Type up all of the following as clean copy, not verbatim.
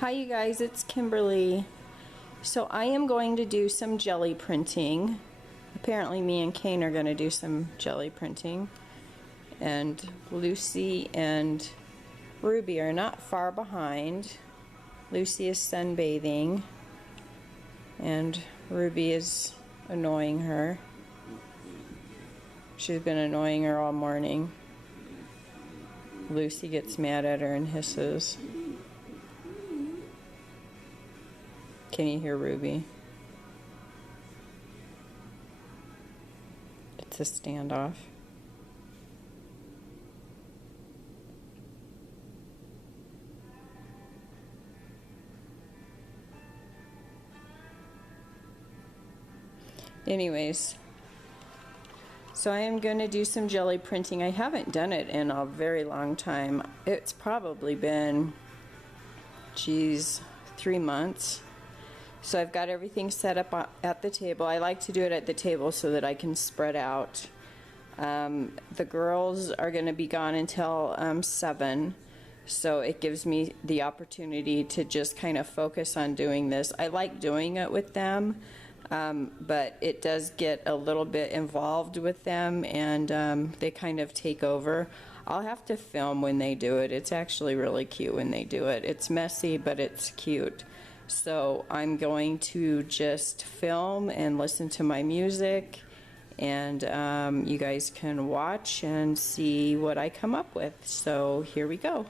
Hi you guys, it's Kimberly. So I am going to do some jelly printing. Apparently me and Kane are going to do some jelly printing. And Lucy and Ruby are not far behind. Lucy is sunbathing and Ruby is annoying her. She's been annoying her all morning. Lucy gets mad at her and hisses. Can you hear Ruby? It's a standoff. Anyways, so I am going to do some jelly printing. I haven't done it in a very long time. It's probably been, 3 months. So I've got everything set up at the table. I like to do it at the table so that I can spread out. The girls are going to be gone until 7, so it gives me the opportunity to just kind of focus on doing this. I like doing it with them, but it does get a little bit involved with them, and they kind of take over. I'll have to film when they do it. It's actually really cute when they do it. It's messy, but it's cute. So I'm going to just film and listen to my music, and you guys can watch and see what I come up with. So here we go.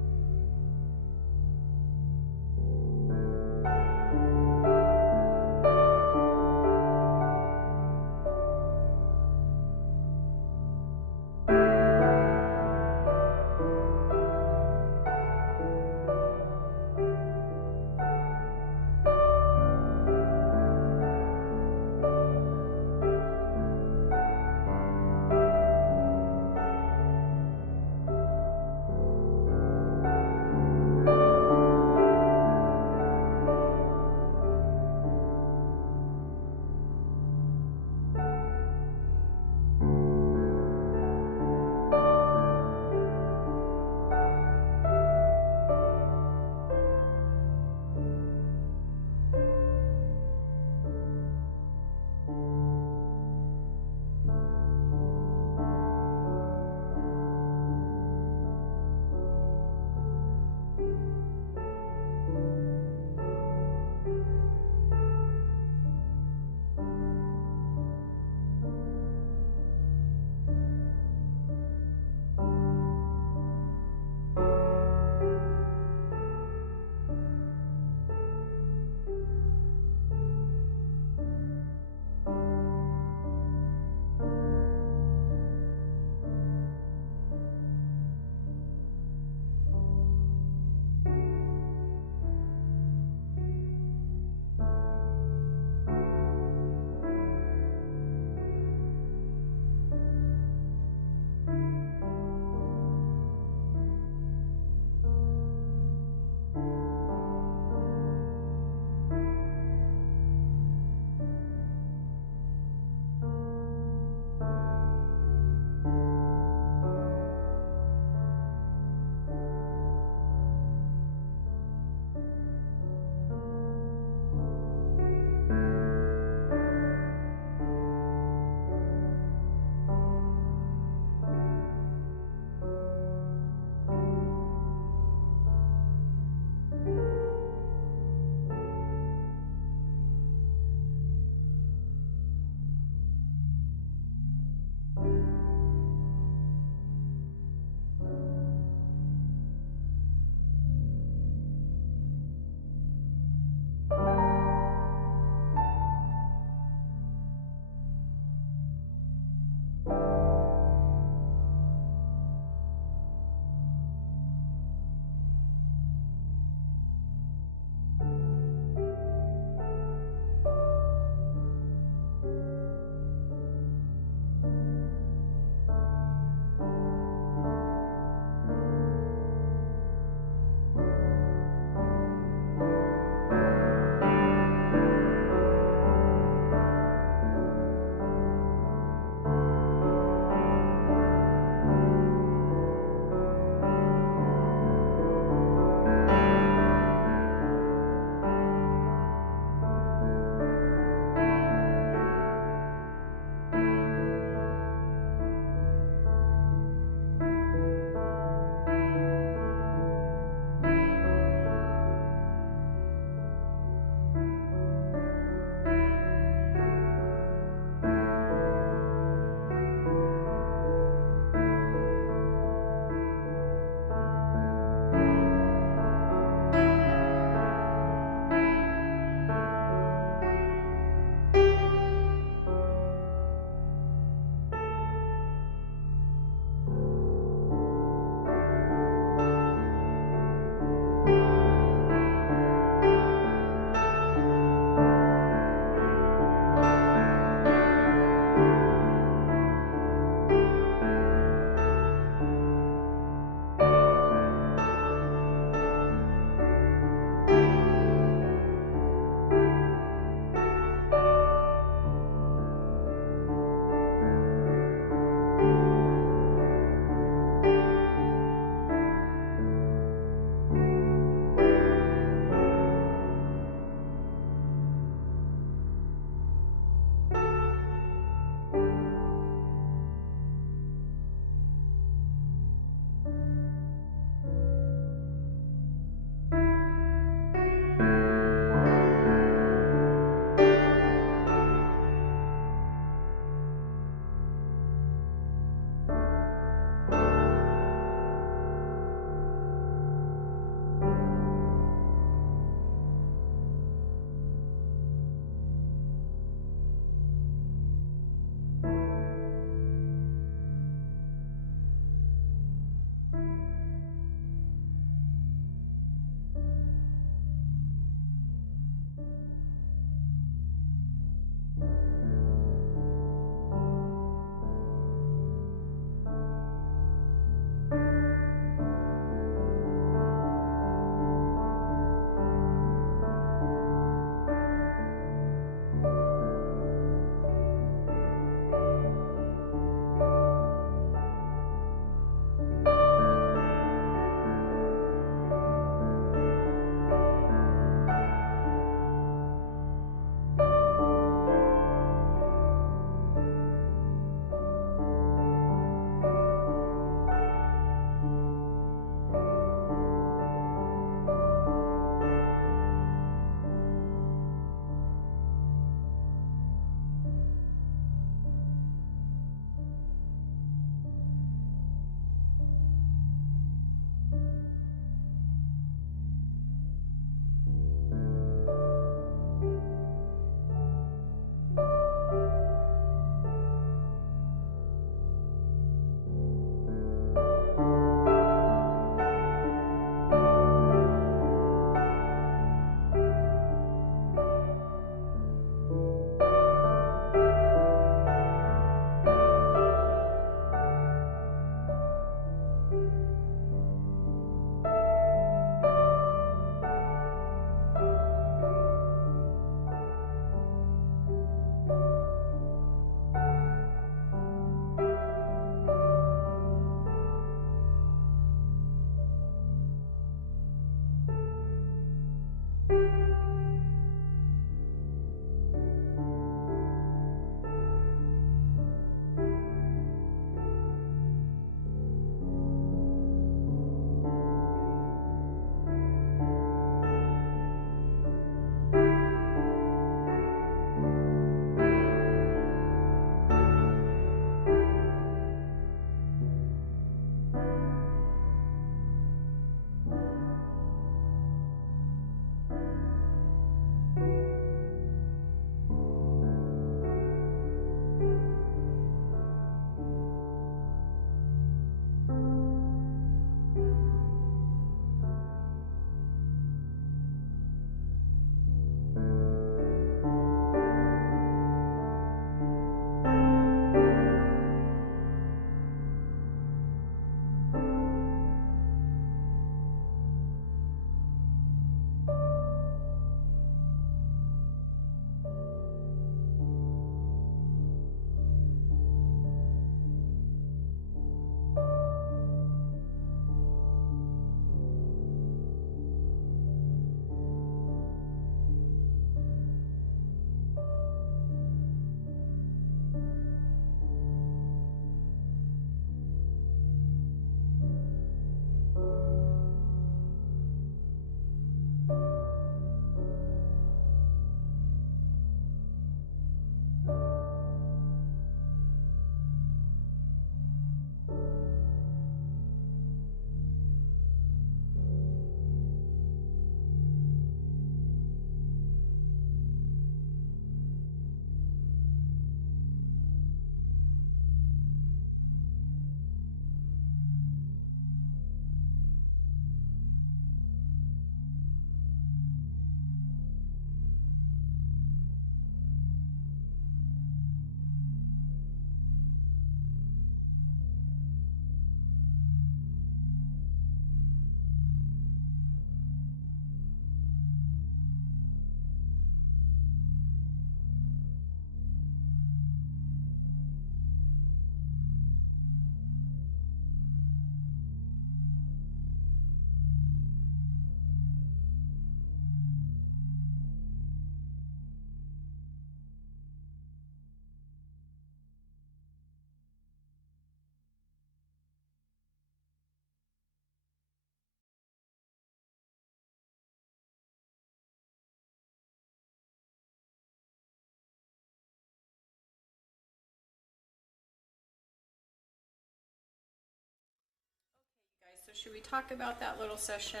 So should we talk about that little session?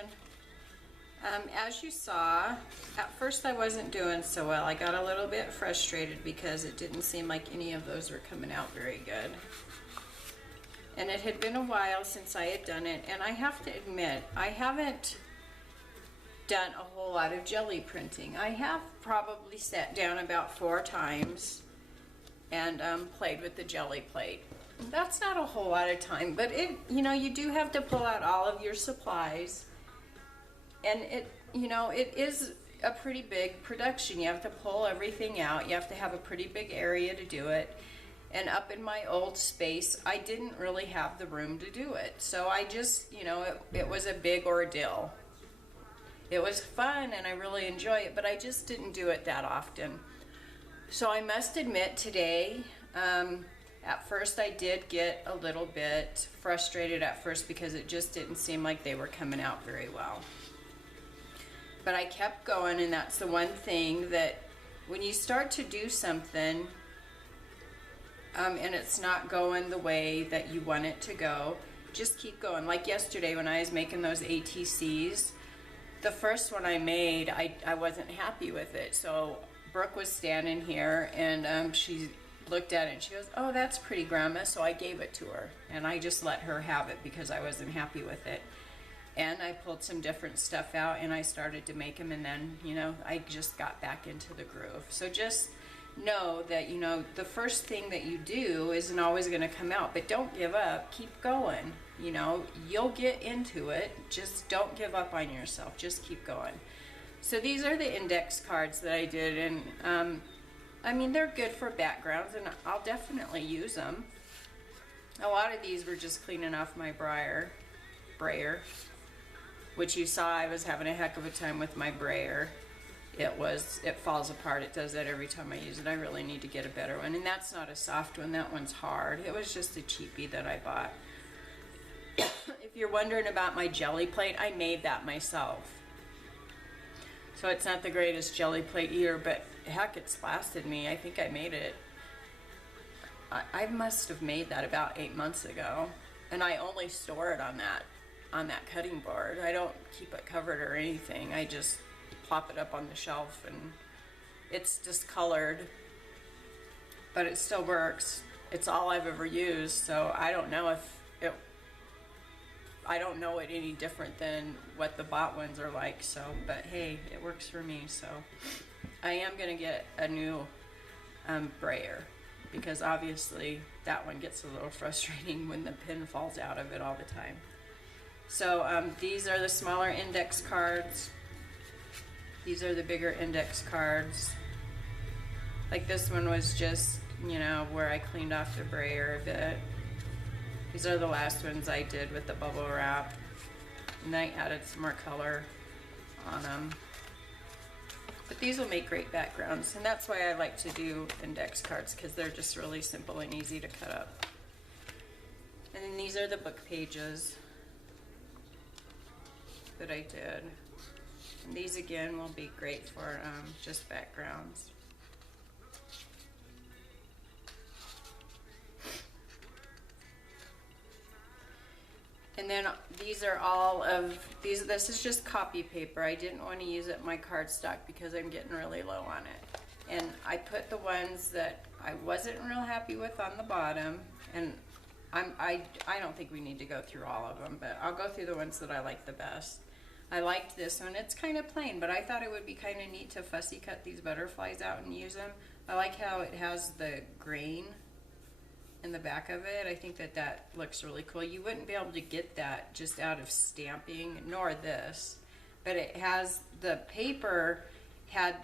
As you saw, at first I wasn't doing so well. I got a little bit frustrated because it didn't seem like any of those were coming out very good. And it had been a while since I had done it, and I have to admit, I haven't done a whole lot of jelly printing. I have probably sat down about 4 times and played with the jelly plate. That's not a whole lot of time, but it, you know, you do have to pull out all of your supplies, and it, you know, it is a pretty big production. You have to pull everything out. You have to have a pretty big area to do it. And up in my old space, I didn't really have the room to do it. So I just, you know, it was a big ordeal. It was fun and I really enjoy it, but I just didn't do it that often. So I must admit today, at first I did get a little bit frustrated at first because it just didn't seem like they were coming out very well. But I kept going, and that's the one thing that when you start to do something, and it's not going the way that you want it to go, just keep going. Like yesterday when I was making those ATCs, the first one I made, I wasn't happy with it. So Brooke was standing here, and she looked at it and she goes, "Oh, that's pretty, Grandma." So I gave it to her, and I just let her have it because I wasn't happy with it. And I pulled some different stuff out and I started to make them, and then, you know, I just got back into the groove. So just know that, you know, the first thing that you do isn't always going to come out, but don't give up. Keep going. You know, you'll get into it. Just don't give up on yourself. Just keep going. So these are the index cards that I did, and I mean, they're good for backgrounds, and I'll definitely use them. A lot of these were just cleaning off my brayer, which you saw I was having a heck of a time with my brayer. It falls apart. It does that every time I use it. I really need to get a better one. And that's not a soft one. That one's hard. It was just a cheapie that I bought. If you're wondering about my jelly plate, I made that myself. So it's not the greatest jelly plate either, but heck, it's lasted me. I think I made it. I must have made that about 8 months ago. And I only store it on that cutting board. I don't keep it covered or anything. I just plop it up on the shelf, and it's discolored, but it still works. It's all I've ever used, so I don't know it any different than what the bought ones are like. So, but hey, it works for me. So I am gonna get a new brayer, because obviously that one gets a little frustrating when the pin falls out of it all the time. So these are the smaller index cards. These are the bigger index cards. Like this one was just, you know, where I cleaned off the brayer a bit. These are the last ones I did with the bubble wrap. And then I added some more color on them. But these will make great backgrounds, and that's why I like to do index cards, because they're just really simple and easy to cut up. And then these are the book pages that I did. And these again will be great for just backgrounds. And then these are all of these. This is just copy paper. I didn't want to use it in my cardstock because I'm getting really low on it. And I put the ones that I wasn't real happy with on the bottom. And I don't think we need to go through all of them, but I'll go through the ones that I like the best. I liked this one. It's kind of plain, but I thought it would be kind of neat to fussy cut these butterflies out and use them. I like how it has the grain in the back of it. I think that that looks really cool. You wouldn't be able to get that just out of stamping, nor this, but it has, the paper had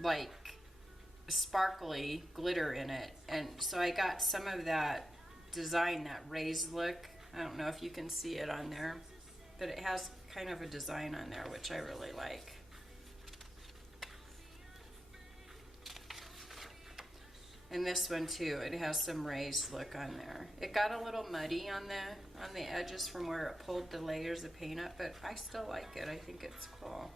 like sparkly glitter in it, and so I got some of that design, that raised look. I don't know if you can see it on there, but it has kind of a design on there which I really like. And this one too, it has some raised look on there. It got a little muddy on the edges from where it pulled the layers of paint up, but I still like it. I think it's cool.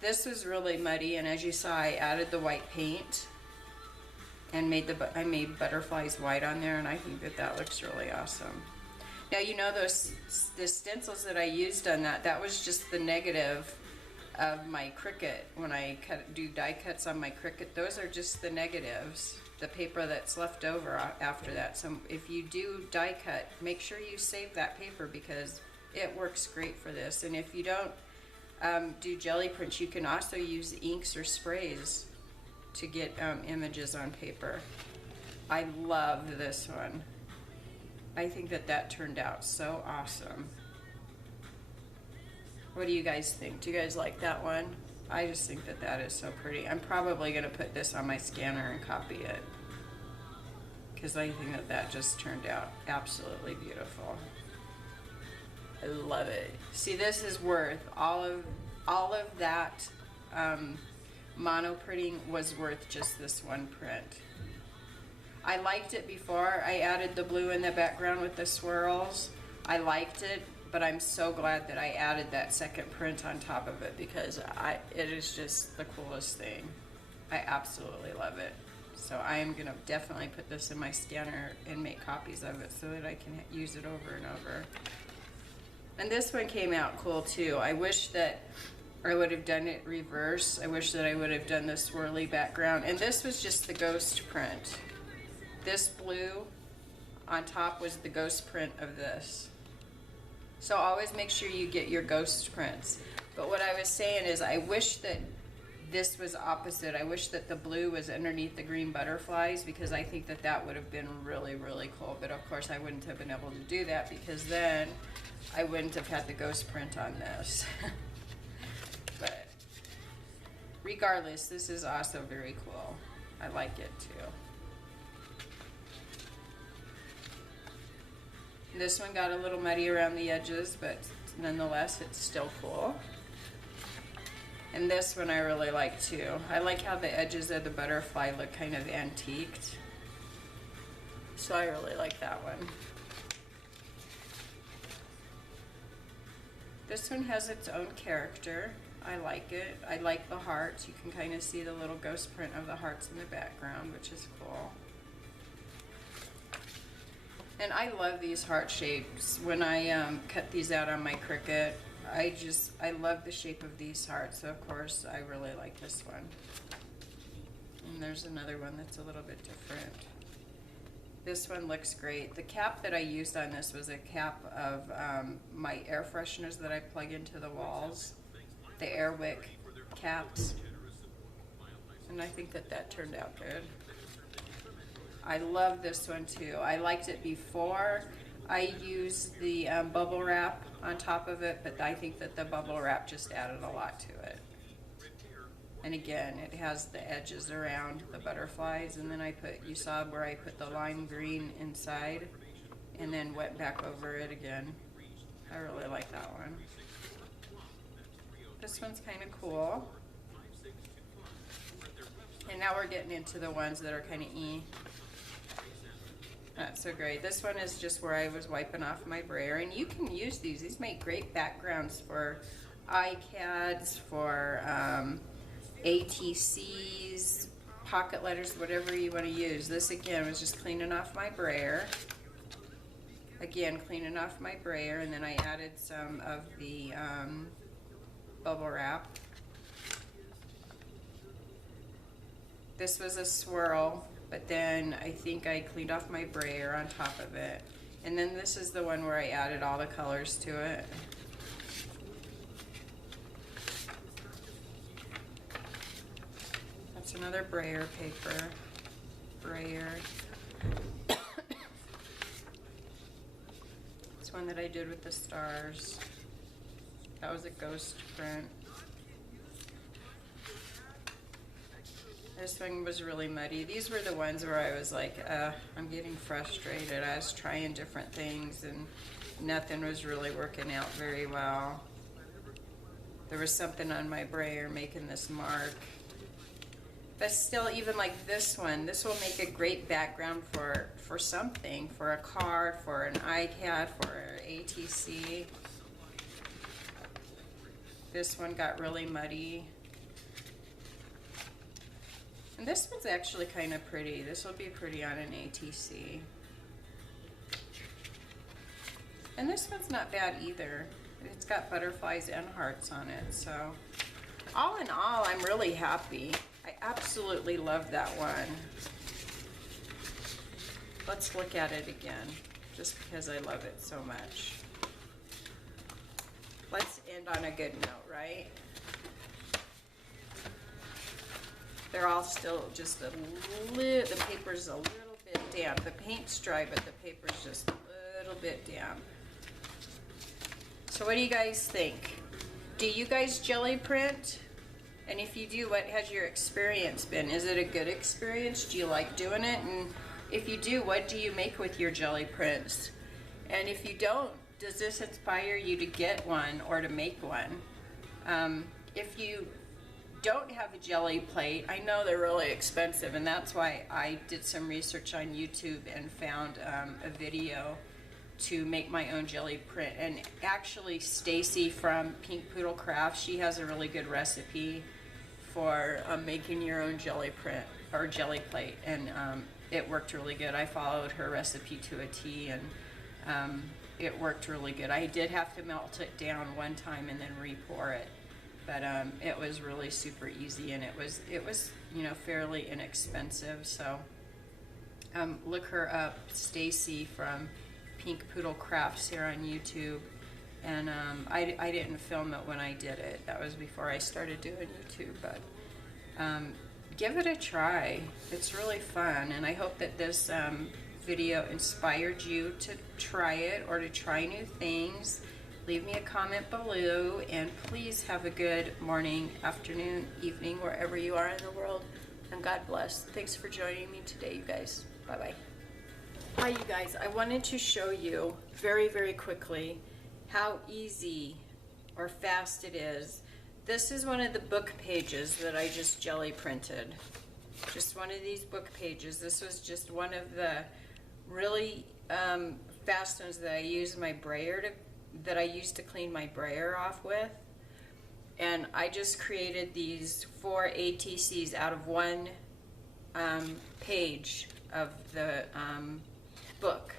This was really muddy, and as you saw, I added the white paint and I made butterflies white on there, and I think that that looks really awesome. Now, you know, the stencils that I used on that was just the negative of my Cricut. When I do die cuts on my Cricut, those are just the negatives, the paper that's left over after that. So if you do die cut, make sure you save that paper because it works great for this. And if you don't do jelly prints, you can also use inks or sprays to get images on paper. I love this one. I think that that turned out so awesome. What do you guys think? Do you guys like that one? I just think that that is so pretty. I'm probably going to put this on my scanner and copy it because I think that that just turned out absolutely beautiful. I love it. See, this is worth all of that mono printing was worth just this one print. I liked it before I added the blue in the background with the swirls. I liked it, but I'm so glad that I added that second print on top of it because it is just the coolest thing. I absolutely love it. So I am gonna definitely put this in my scanner and make copies of it so that I can use it over and over. And this one came out cool too. I wish that I would have done it reverse. I wish that I would have done the swirly background. And this was just the ghost print. This blue on top was the ghost print of this. So always make sure you get your ghost prints. But what I was saying is I wish that this was opposite. I wish that the blue was underneath the green butterflies because I think that that would have been really, really cool. But of course I wouldn't have been able to do that because then I wouldn't have had the ghost print on this. But regardless, this is also very cool. I like it too. This one got a little muddy around the edges, but nonetheless, it's still cool. And this one I really like too. I like how the edges of the butterfly look kind of antiqued. So I really like that one. This one has its own character. I like it. I like the hearts. You can kind of see the little ghost print of the hearts in the background, which is cool. And I love these heart shapes. When I cut these out on my Cricut, I love the shape of these hearts. So of course, I really like this one. And there's another one that's a little bit different. This one looks great. The cap that I used on this was a cap of my air fresheners that I plug into the walls. The Airwick caps. And I think that that turned out good. I love this one too. I liked it before I used the bubble wrap on top of it, but I think that the bubble wrap just added a lot to it. And again, it has the edges around the butterflies, and then you saw where I put the lime green inside and then went back over it again. I really like that one. This one's kind of cool. And now we're getting into the ones that are kind of not so great. This one is just where I was wiping off my brayer, and you can use these. These make great backgrounds for iCads, for ATCs, pocket letters, whatever you want to use. This again was just cleaning off my brayer. Again, cleaning off my brayer, and then I added some of the bubble wrap. This was a swirl, but then I think I cleaned off my brayer on top of it. And then this is the one where I added all the colors to it. That's another brayer paper. Brayer. This one that I did with the stars. That was a ghost print. This one was really muddy. These were the ones where I was like, I'm getting frustrated. I was trying different things and nothing was really working out very well. There was something on my brayer making this mark. But still, even like this one, this will make a great background for something, for a card, for an iCad, for an ATC. This one got really muddy. And this one's actually kind of pretty. This will be pretty on an ATC. And this one's not bad either. It's got butterflies and hearts on it. So all in all, I'm really happy. I absolutely love that one. Let's look at it again, just because I love it so much. Let's end on a good note, right? They're all still just a little, the paper's a little bit damp. The paint's dry, but the paper's just a little bit damp. So what do you guys think? Do you guys jelly print? And if you do, what has your experience been? Is it a good experience? Do you like doing it? And if you do, what do you make with your jelly prints? And if you don't, does this inspire you to get one or to make one? If you don't have a jelly plate, I know they're really expensive, and that's why I did some research on YouTube and found a video to make my own jelly print. And actually Stacy from Pink Poodle Crafts, she has a really good recipe for making your own jelly print or jelly plate, and it worked really good. I followed her recipe to a T, and it worked really good. I did have to melt it down one time and then re-pour it, but it was really super easy, and it was you know, fairly inexpensive. So look her up, Stacy from Pink Poodle Crafts here on YouTube. And I didn't film it when I did it. That was before I started doing YouTube, but give it a try. It's really fun, and I hope that this video inspired you to try it or to try new things. Leave me a comment below, and please have a good morning, afternoon, evening, wherever you are in the world, and God bless. Thanks for joining me today, you guys. Bye-bye. Hi, you guys. I wanted to show you very, very quickly how easy or fast it is. This is one of the book pages that I just jelly printed. Just one of these book pages. This was just one of the really fast ones that I use my brayer to clean my brayer off with. And I just created these 4 ATCs out of one page of the book.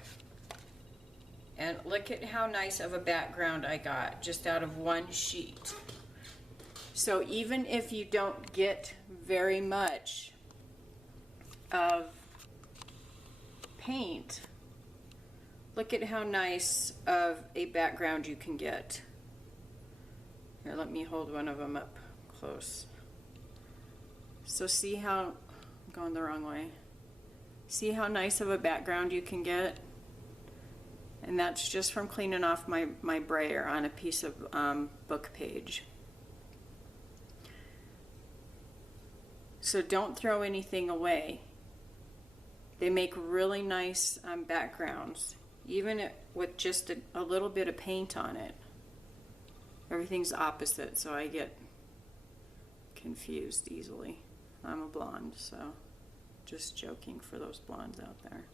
And look at how nice of a background I got just out of one sheet. So even if you don't get very much of paint, look at how nice of a background you can get. Here, let me hold one of them up close. So see how, I'm going the wrong way. See how nice of a background you can get? And that's just from cleaning off my brayer on a piece of book page. So don't throw anything away. They make really nice backgrounds, even with just a little bit of paint on it. Everything's opposite, so I get confused easily. I'm a blonde, so just joking for those blondes out there.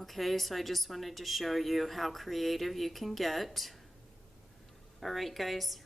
Okay, so I just wanted to show you how creative you can get. All right, guys.